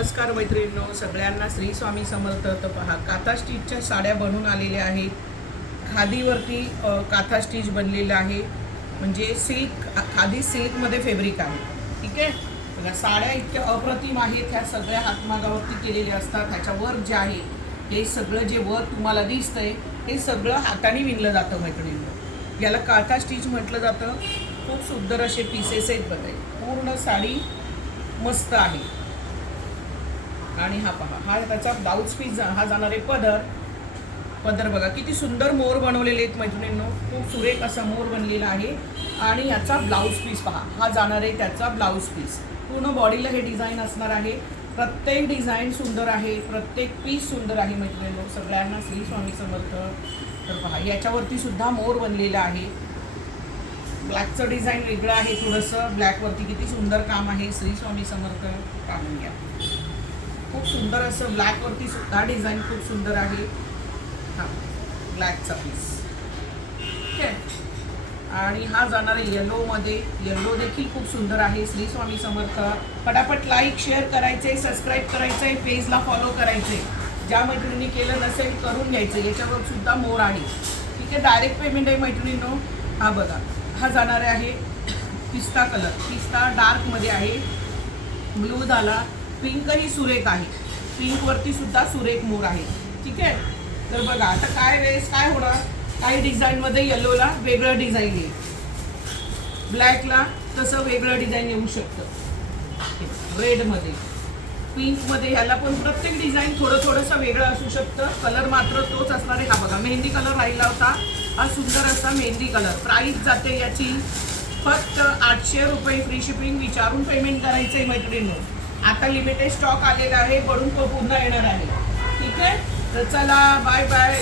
नमस्कार मैत्रिणींनो, सगळ्यांना श्री स्वामी समर्थ. तर पहा, काथा स्टिचच्या साड्या बनून आलेल्या आहेत. खादीवरती काथा स्टिच बनलेलं आहे, म्हणजे सिल्क, खादी सिल्कमध्ये फॅब्रिक आहे. ठीक आहे. बघा, साड्या इतक्या अप्रतिम आहेत. ह्या सगळ्या हातमागावरती केलेल्या असतात. ह्याच्यावर जे आहे हे सगळं जे वर तुम्हाला दिसतंय हे सगळं हाताने विणलं जातं मैत्रिणींनो. याला काथा स्टिच म्हटलं जातं. खूप सुंदर असे पीसेस आहेत बघा. पूर्ण साडी मस्त आहे. आणि हा पहा, हा त्याचा ब्लाऊज पीस, हा जाणारे पदर बघा किती सुंदर मोर बनवलेले आहेत मैत्रिणींनो. खूप सुरेख असा मोर बनलेला आहे. आणि याचा ब्लाऊज पीस पहा, हा जाणार आहे त्याचा ब्लाऊज पीस. पूर्ण बॉडीला हे डिझाईन असणार आहे. प्रत्येक डिझाईन सुंदर आहे, प्रत्येक पीस सुंदर आहे मैत्रिणींनो. सगळ्यांना श्री स्वामी समर्थ. तर पहा, याच्यावरती सुद्धा मोर बनलेला आहे. ब्लॅकचं डिझाईन वेगळं आहे थोडंसं. ब्लॅकवरती किती सुंदर काम आहे. श्री स्वामी समर्थ. काढून घ्या. खूप सुंदर असं ब्लॅकवरती सुद्धा डिझाईन खूप सुंदर आहे. हा ब्लॅकचा पीस. ठीक आहे. आणि हा जाणार आहे येलोमध्ये. येलो देखील खूप सुंदर आहे. श्री स्वामी समर्थ. पटापट लाईक शेअर करायचे, सबस्क्राईब करायचं, पेजला फॉलो करायचे. ज्या मैत्रिणी केलं नसेल करून घ्यायचं. याच्यावर सुद्धा मोर आहे. ठीक आहे. डायरेक्ट पेमेंट आहे मैत्रिणींनो. हा बघा, हा जाणार आहे पिस्ता कलर. पिस्ता डार्कमध्ये आहे. ब्लू झाला. पिंकही सुरेख आहे. पिंकवरती सुद्धा सुरेख मोर आहे. ठीक आहे. तर बघा, आता काय वेळेस काय होणार, काही डिझाईनमध्ये येलोला वेगळं डिझाईन येईल, ब्लॅकला तसं वेगळं डिझाईन येऊ शकतं, रेडमध्ये, पिंकमध्ये. ह्याला पण प्रत्येक डिझाईन थोडंसं वेगळं असू शकतं. कलर मात्र तोच असणार आहे. हा बघा, मेहंदी कलर राहिला होता. हा सुंदर असा मेहंदी कलर. प्राईस जाते याची फक्त 800 रुपये. Free shipping. विचारून पेमेंट करायचं आहे मैत्रिणींनो. आता लिमिटेड स्टॉक आलेला आहे, पडून तो पुन्हा येणार आहे. ठीक आहे. तर चला, बाय बाय.